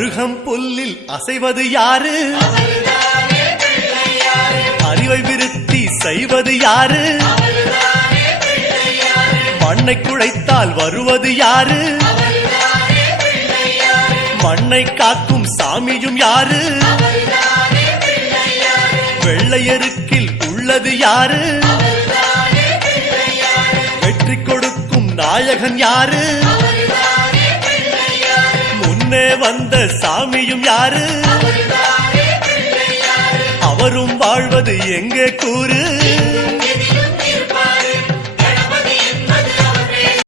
அருகம் புல்லில் அசைவது யாரு? அறிவை விருத்தி செய்வது யாரு? மண்ணை குழைத்தால் வருவது யாரு? மண்ணை காக்கும் சாமியும் யாரு? வெள்ளையருக்கில் உள்ளது யாரு? வெற்றி கொடுக்கும் நாயகன் யாரு? முன்னே வந்த சாமியும் யாரு? அவரும் வாழ்வது எங்கே கூறு?